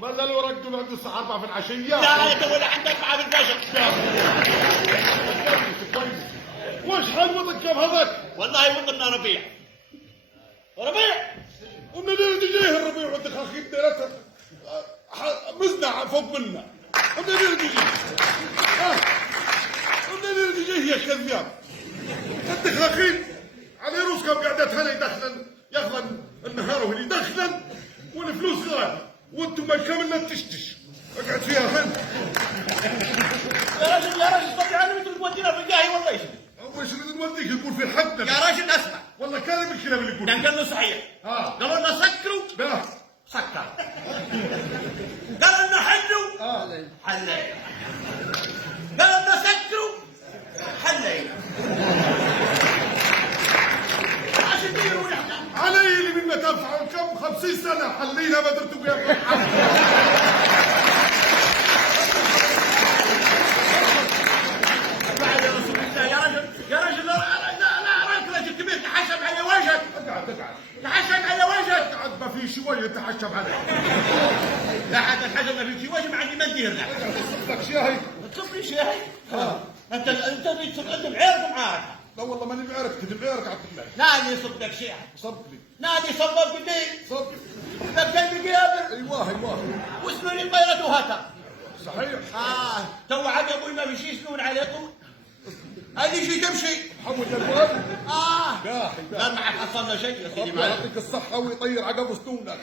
ما زال ورجل عنده الساعة 4 في العشية. لا يا ولا عندك 4 في الفجر. كويس. وش حلوتك كيف هذاك؟ والله وضنا ربيع. ربيع. ومن اللي تجيه الربيع والدخاخين ديرتها مزنع فوق منا. ومن اللي تجيه؟ ومن اللي تجيه يا كذاب؟ الدخاخين على روسكم قعدت هنا يدخلن ياخذن النهار وهني يدخلن والفلوس غالي وانتم ما كاملنا تشتش اقعد فيها هن. يا راجل طبيعي انت تودينا في القاهي والله ايش؟ اول شيء نوديك يقول في الحد. يا راجل اسمع. والله كاذب الكلام اللي يقول. قال له صحيح. قالوا لنا سكروا. باه. سكر. قالوا لنا حلوا. حلينا. قالوا لنا سكروا. حلينا. عشان تديروا احنا. علي اللي منا تنفع كم 50 سنه حلينا ما درتوا بها. يا رجل لا راك راجل كبير تحشم على وجهك. اقعد تحشم على وجهك. اقعد ما في شويه تحشم عليك. لا حتى الحشم ما في وجه ما عندي ما ندير له. تصب لك شاهي. تصب لي شاهي؟ انت بعيرك معارك. لا والله ماني بعرك كنت بعرك على الطلاق. نادي يصب لك شاهي. صب لي. نادي صبك بالليل. صب. دبدل بقيابر. ايوه. واسنوا لي البيضة وهتا. صحيح. تو عاد ابوي ما فيش يسنون عليكم. هذه شي تمشي. حمود الوالد. قال معك حصلنا شيء يا سيدي. الله يعطيك الصحة ويطير عقب سنونك.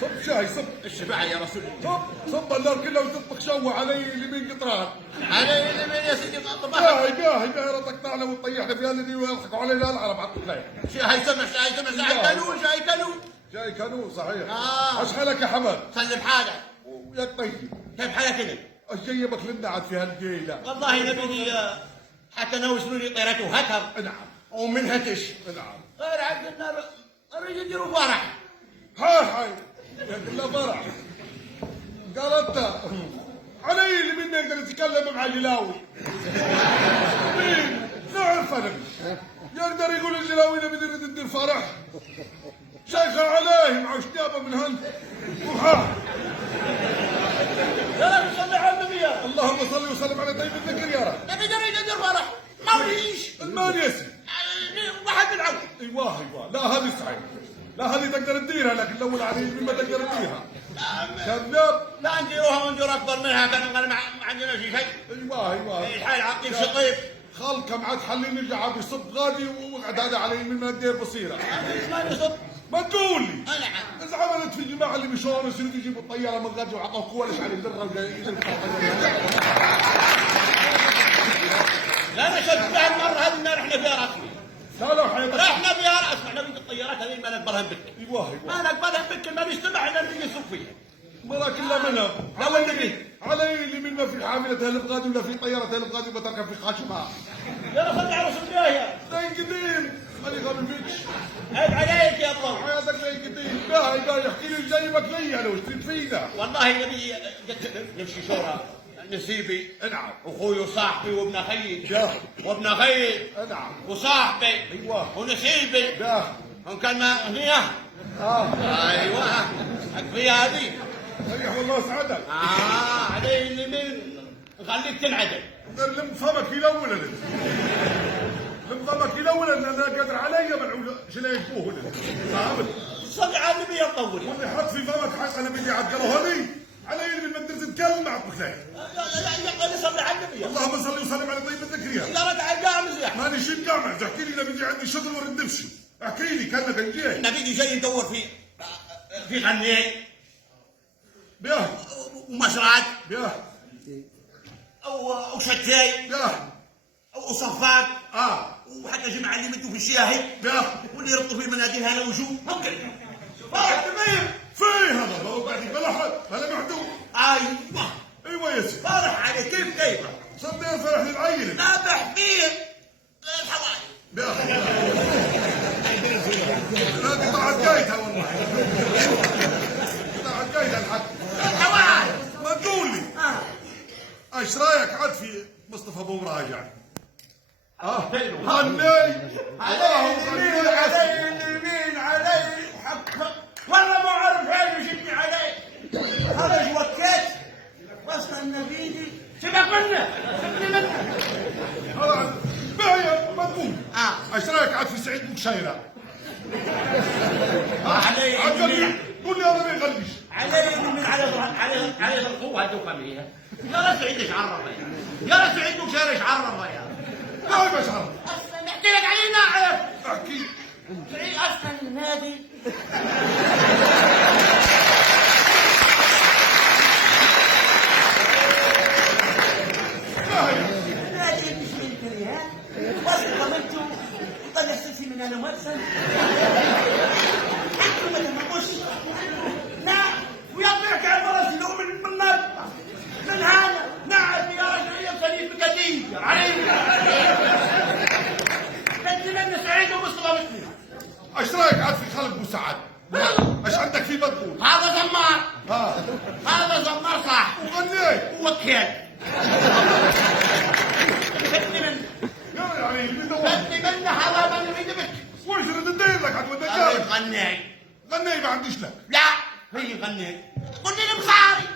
صب شاي صب. الشبع يا رسول الله. صب النار كلها وتطبخ شوه علي اليمين قطران. علي اليمين يا سيدي باهي تقطعنا وتطيحنا فيها اللي يضحكوا علينا العرب على الطلاق. شاي سمح شاي كانون صحيح. ايش حالك يا حمد؟ سلم حالك. وياك طيب. كيف حالك انت؟ ايش جايبك لنا عاد في هالليله؟ والله نبيني حتى نوصلوا لي طيرته هتر. نعم. ومن هتش. نعم. غير عبد النار الرجل يديروا فرح. هاي كلها فرح. قالت علي اللي مين يقدر يتكلم مع الجلاوي. مين؟ نعرف انا. يقدر يقول الجلاوي نبي نريد ندير فرح. شيخة عليه مع شنيابه من هند. يا رب صل على النبي. اللهم صل وسلم على طيب الذكر يا رب. نبي ندير فرح. ما وليش. المانيسي. واحد بالعود. ايوه لا هذه صحيح. لا هذه تقدر تديرها لكن الاول علي مما تقدر تديرها. كذاب. لا نديروها وندير اكبر منها كان ما عندنا شيء. ايوه. الحال عقيم شطيب. خالك عاد خليني نرجع عاد يصب غادي وقعد هذا علي مما ندير بصيره. ما يصب. ما تقول لي. نعم. اذا عملت في الجماعه اللي مشون يصيروا يجيبوا الطياره من غادي وعطوه كوالش على الدره وجاي. لا نشد بها المره هذه ما رحنا فيها رسمي. لا حياتك. رحنا فيها رسمي. احنا من الطيارات هذه ما نقبلها بك. ايوه. ما نقبلها بك ما نجتمع احنا اللي نصب فيها. مرة كلها منها. لا والنبي. علي اللي من ما في حافلة هلبغادي ولا في طيارة هلبغادي بتركب في خشمها. يا رسول على رسول الله يا. زي قديم. خلي غامي فيكش. عيب عليك يا الله. حياتك زي قديم. باهي يحكي لي جايبك لي لو اشتريت فينا. والله نبي نمشي شورى. نسيبي. نعم. اخوي وصاحبي وابن اخي. وابن اخي. نعم. وصاحبي. ايوه. ونسيبي. هم كان ما هي. ايوه. في هذه. صحيح والله اسعدك. علي اليمين نخليك تنعدل. لم فمك يلون لم فمك يلون لان انا قادر علي ملعون شنو يشبوه فهمت؟ صلي على النبي يا طول. واللي حط في فمك حق انا بدي عقله هذي علي اللي ما تقدر تتكلم معك بخلاي. لا صلي على النبي. اللهم صل وسلم على طيب الذكر. لا رجع القاع مزيح. ماني شيء قامع احكي لي بدي عندي شغل ورد امشي. احكي لي كانك جاي. نبي جاي ندور في غنية. بياه. ومشرات. بياه. او شتاي. بياه. او صفات. وحتى جماعة اللي مدوا في الشاهي. بياه. واللي يربطوا في المناديل هنا وجوه. ممكن. في هذا هو بعد بلا محدود. ايوه يا سيدي. فرح عليه كيف صدق فرح للعيل. ذبح فيه الحوالي. بياه. لا قطعت جايتها والله. قطعت جايتها الحق. الحوالي. ما تقول لي. ايش رايك عاد في مصطفى ابو مراجع؟ هني علي اليمين علي حق والله ما اعرف هاي يشدني علي. شايرة. علي قول لي انا ما يغنيش. علي من على القوة هذوك عليها. يا رجل عندك عرفة يا رجل عندك شارش عرفة يا. لا ما شعر. اصلا نحكي لك عليه نعرف. احكي. اصلا النادي نادي المشي الكريهات وصل قبلته طلع سلسي من انا مرسل انتم ما تفهموش نعم ويطلعك على فرس لو من النار من هذا نعم يا رجل يا خليفه قديم علي تتمنى سعيد ومصطفى مثلي. ايش رايك عاد في خالد بو سعد؟ ايش عندك فيه مضبوط؟ هذا زمار هذا زمار صح وغنيت ووكيل فتني منه يعني فتني منه هذا ما نريد بك ويش ندير لك عاد ودك غني غني ما عنديش لك. لا هي غني قل لي البصاري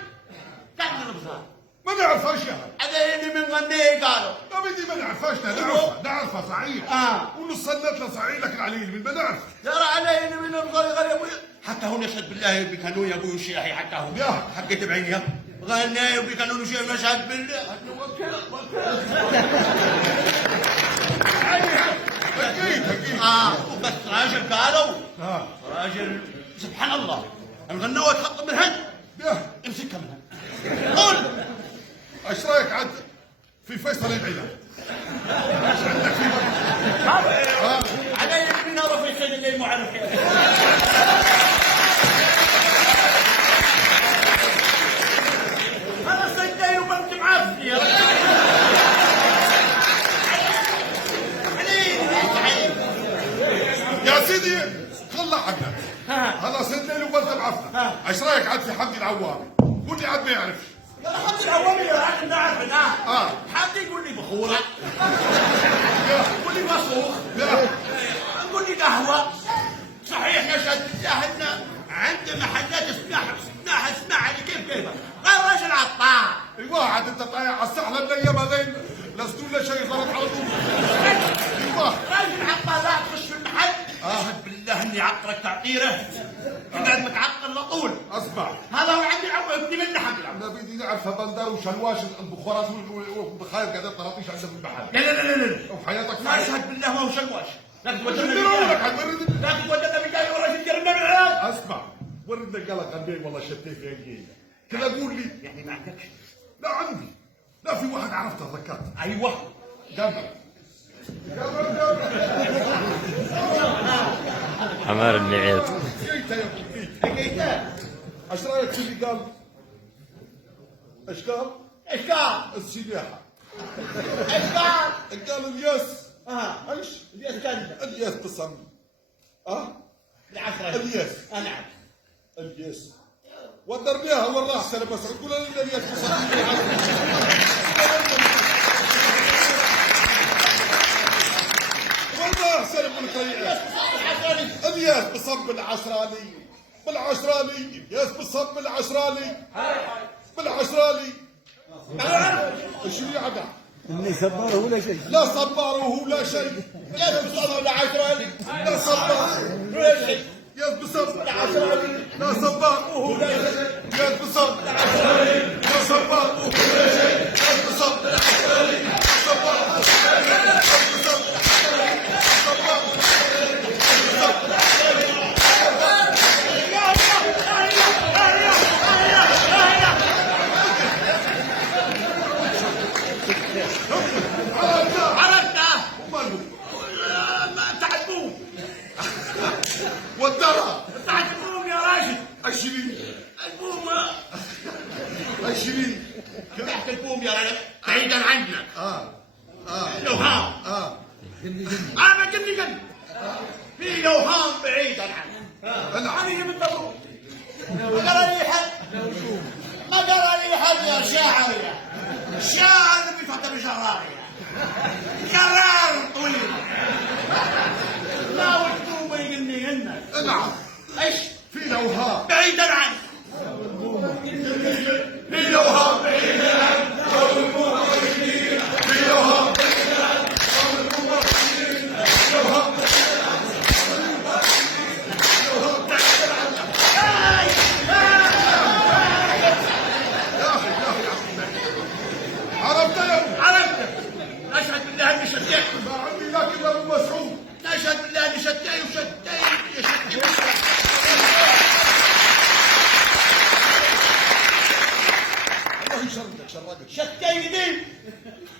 كان البصاري ما نعرفهاش يا هذا اللي من غني قالوا لا بدي ما نعرفهاش نعرفها صحيح. ونص سنتنا صحيح لكن علي من ما نعرف. ترى علي من البصاري غني يا ابوي حتى هو نشهد بالله بكانون يا ابوي وشيحي حتى هو حقيت بعيني غني وبكانون وشيحي نشهد بالله اكيد وبس راجل قالوا راجل سبحان الله الغنوه تخط من هند امسكها من هند قول ايش رايك عاد في فيصل العلا؟ ايش عندك فيه؟ علي من نار في السجن اللي معرف انا سجل وبنت معفي يا يا سيدي طلع عنك هذا ست ليل وبنت معفنه. ايش رايك عاد في حمدي العوامي؟ قول لي عاد ما يعرفش. يا حمدي العوامي يا راجل نعرف حمدي يقول لي بخوره يقول لي مصروخ يقول لي قهوه صحيح نشهد بالله ان عنده محلات اسمعها كيف قال راجل عطار. ايوه عاد انت طايح على السحله الايام هذين لست ولا شيء غلط على طول. ايوه راجل عطار لا تخش في المحل اشهد بالله اني عطرك تعطيره تقعد متعطر لطول. اسمع هذا هو عندي العو ابني من حمل انا بدي نعرف بندر وشلواش البخارات والبخاير قاعدين طراطيش عندنا في المحل. لا لا لا لا وحياتك لا اشهد بالله ما هو شلواش لا تودنا بجاي ورا الجرم العراق. اسمع وردنا قالك غنيت والله شتيت في انجيل كذا قول لي يعني ما عندكش؟ لا عندي لا في واحد عرفته ذكرت. ايوه قبل حمار النعيط جيت يا ابو ايش رايك في اللي قال؟ ايش قال؟ ايش قال؟ السباحه. ايش قال؟ قال الياس. ايش؟ الياس كان الياس بصم العشرة الياس نعم الياس ودرناها والراس انا بس تقول لنا الياس بصم والله سلم لك الياس بصب بالعشراني الياس بصب بالعشراني ايش يعني؟ اني صباره ولا شيء لا صباره ولا شيء. الياس بصب بالعشراني لا صبار ولا شيء ياس بصب بالعشراني لا صبار ولا شيء. ياس بصب بالعشراني لا صبار ولا شيء. ياس بصب بالعشراني لا صبار ولا شيء. ياس بصب بالعشراني لا صبار عرفته تعبوه والدرع تعبوهم يا راجل 20 البوم 20 تحت البوم يا راجل بعيدا عنك لوهام ما جني في لوهام بعيدا عنك علي من ضروري ما قرا لي حد يا شاعر الشاعر اللي فتح بشراري قرار طويل لا والكوبه يقلني هنا نعم ايش في لوهام بعيدا عنك في لوهام بعيدا عنك في لوهام بعيدا عنك لوهام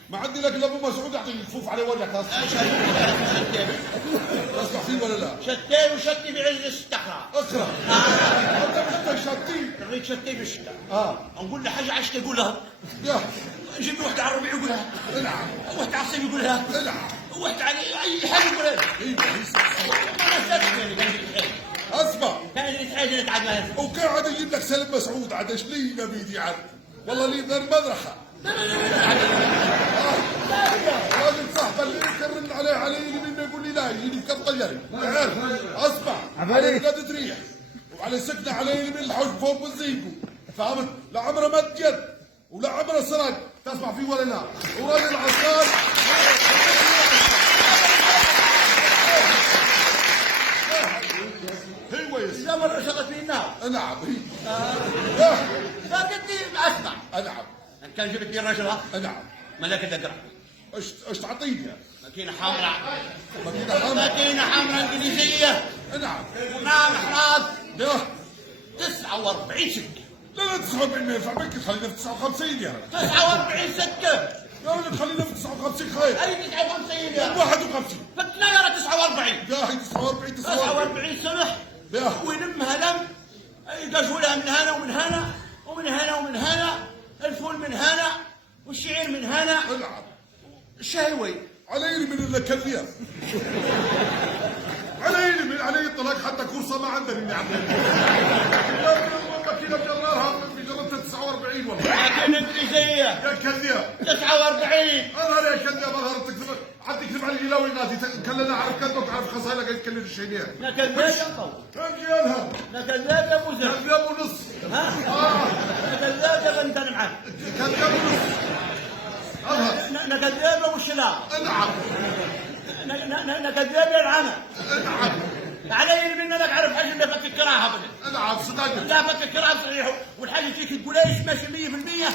ما عندي لك الا ابو مسعود يعطيك الكفوف على وجهك اصلا. تسمع فيه ولا لا؟ شتين وشتي بعز الصحراء. اقرا. انت شتي. ريت شتي بالشتاء. نقول له حاجه عشت اقولها. يا نجيب واحد على الربيع يقولها. نعم. واحد على الصيف يقولها. نعم. واحد على اي حاجه يقولها. اسمع. كان يتحاجر يتعب. وكان عاد يجيب لك سالم مسعود عاد ايش لي نبيدي عاد. والله لي من المدرحه. راجل صاحبه اللي يكرن علي اليمين يقول لي لا يجيني كم طياري. اسمع. علي قد تريح. وعلى سكنه علي اليمين الحوش فوق بالزيكو. فهمت؟ لا عمره مد يد ولا عمره سرق. تسمع فيه ولا لا؟ وراجل عسكر. هي ويس. لا مرة شغلت في النار. نعم هي. قالت لي اسمع. نعم. كان جبت لي الرجل ها؟ نعم. ملك الذكر. ايش تعطيني؟ ماكينة حمراء. ماكينة حمراء. ماكينة حمراء انجليزية. نعم. ونعم احراز. يا 49 سكة. لا 49 ما ينفع بك تخلينا في 59 يا رجل. 49 سكة. يا رجل خلينا في 59 خير. اي 59 يا 51. فتنا 49. يا هي 49 49 سنة. يا ويلمها لم يقشولها من هنا ومن هنا ومن هنا ومن هنا، الفول من هنا والشعير من هنا. نعم. الشاي وين؟ علي من الكلية. علي طلق حتى كورسة ما عندنا اللي عملنا. ماكينة بجرارها بجربتها 49 والله. ماكينة انجليزية. يا كلية. 49. اظهر يا كلية بظهر تكذب حد يكذب علي جلاوي نادي كلنا عارف كذبك عارف خصايلك قاعد تكلم الشينيات. لكن ليش انطوا؟ رجالها. لكن ليش يا ابو زر؟ كذاب ونص. ها؟ لكن ليش يا بنت نعم؟ كذاب ونص. اظهر. نكذب ابو الشلال. نعم. نكذب يا العمى. نعم. علي من لك عارف حاجه اللي فك الكراهه ابدا. نعم صدقت. لا فك الكراهه صحيح، والحاجه تجيك تقول ايش ماشي 100%.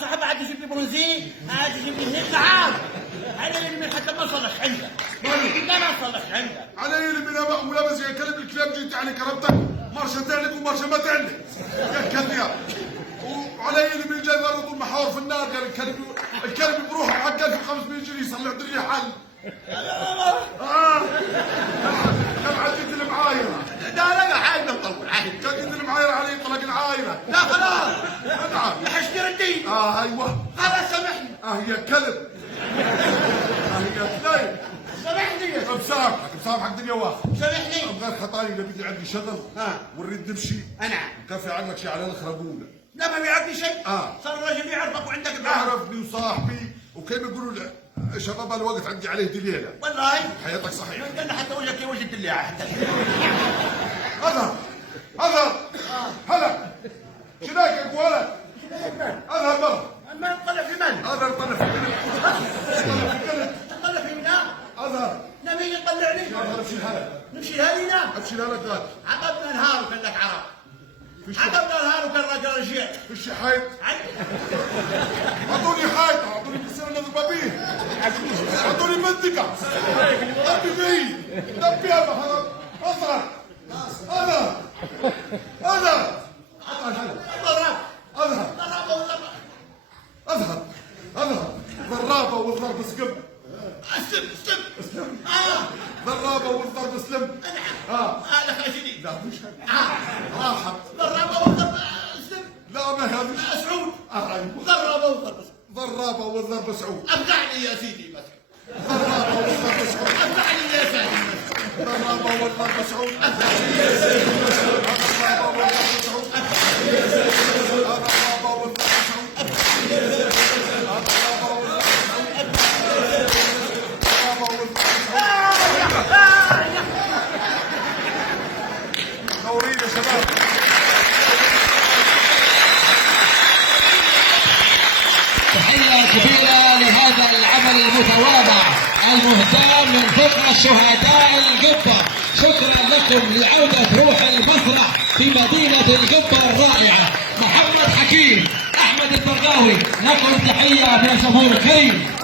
صاحبها عاد يجيب لي برونزين، عاد يجيب لي هيك عاد. علي من حتى ما صلش عندك. لا ما صلش عندك. علي من ولابس يا كلب الكلاب جيت على كرامتك مرشه تعنك ومرشه ما تعنك. يا كذاب. وعلي من جاي برضو المحاور في النار قال الكلب بروحه حق 1500 جنيه يصلح لي حل. كم عديت المعايرة؟ لا حاجه مطول عادي. كان المعايرة علي طلق العايرة. لا خلاص. نعم. لحشتي الدين. ايوه. خلاص سامحني. يا كلب. يا كلب. سامحني. مسامحك دنيا واخر. سامحني. غير خطايا اذا بدي عندي شغل ونريد نمشي. نعم. كافي عنك شيء على الخربوله. لا ما بيعرفني شيء. آه. صار الراجل يعرفك وعندك يعرفني وصاحبي وكيف يقولوا شباب انا واقف عندي عليه دليله. والله حياتك صحيح. قلنا حتى وجهك وجه الدليعه. اظهر هلا شناك يا ولد اظهر برا. ما نطلع في من؟ اظهر طلع في الكلب. تطلع في منا؟ اظهر نبي يطلعني. اظهر امشي هلا. نمشي هالينا. امشي هلا قال عقبنا نهار وكان لك عرب. عقبنا نهار وكان راجل رجال. فيش حيط. اعطوني حيط اعطوني بالسنه اللي اضرب بيه. اعطوني منطقه. نبي فيه نبي اظهر اظهر اظهر اظهر اظهر ضرابه والضرب سقم. اسلم. ضرابه والضرب سلم. هذا خاشني. لا مش راحت. ضربه والضرب اسلم. لا ما هذا سعود. أيوة. ضربه والضرب. ضرابه والضرب سعود. ابدعني يا سيدي بس. ضرابه والضرب سعود. ابدعني يا سيدي. ضرابه والضرب سعود. ضرابه والضرب سعود. ضرابه والضرب سعود. نورين يا شباب. تحية كبيرة لهذا العمل المتواضع المهتم من ضمن الشهداء القبة. شكرا لكم لعودة روح المسرح في مدينة القبة الرائعة. محمد حكيم، أحمد البرغاوي، لكم تحية من الجمهور الكريم.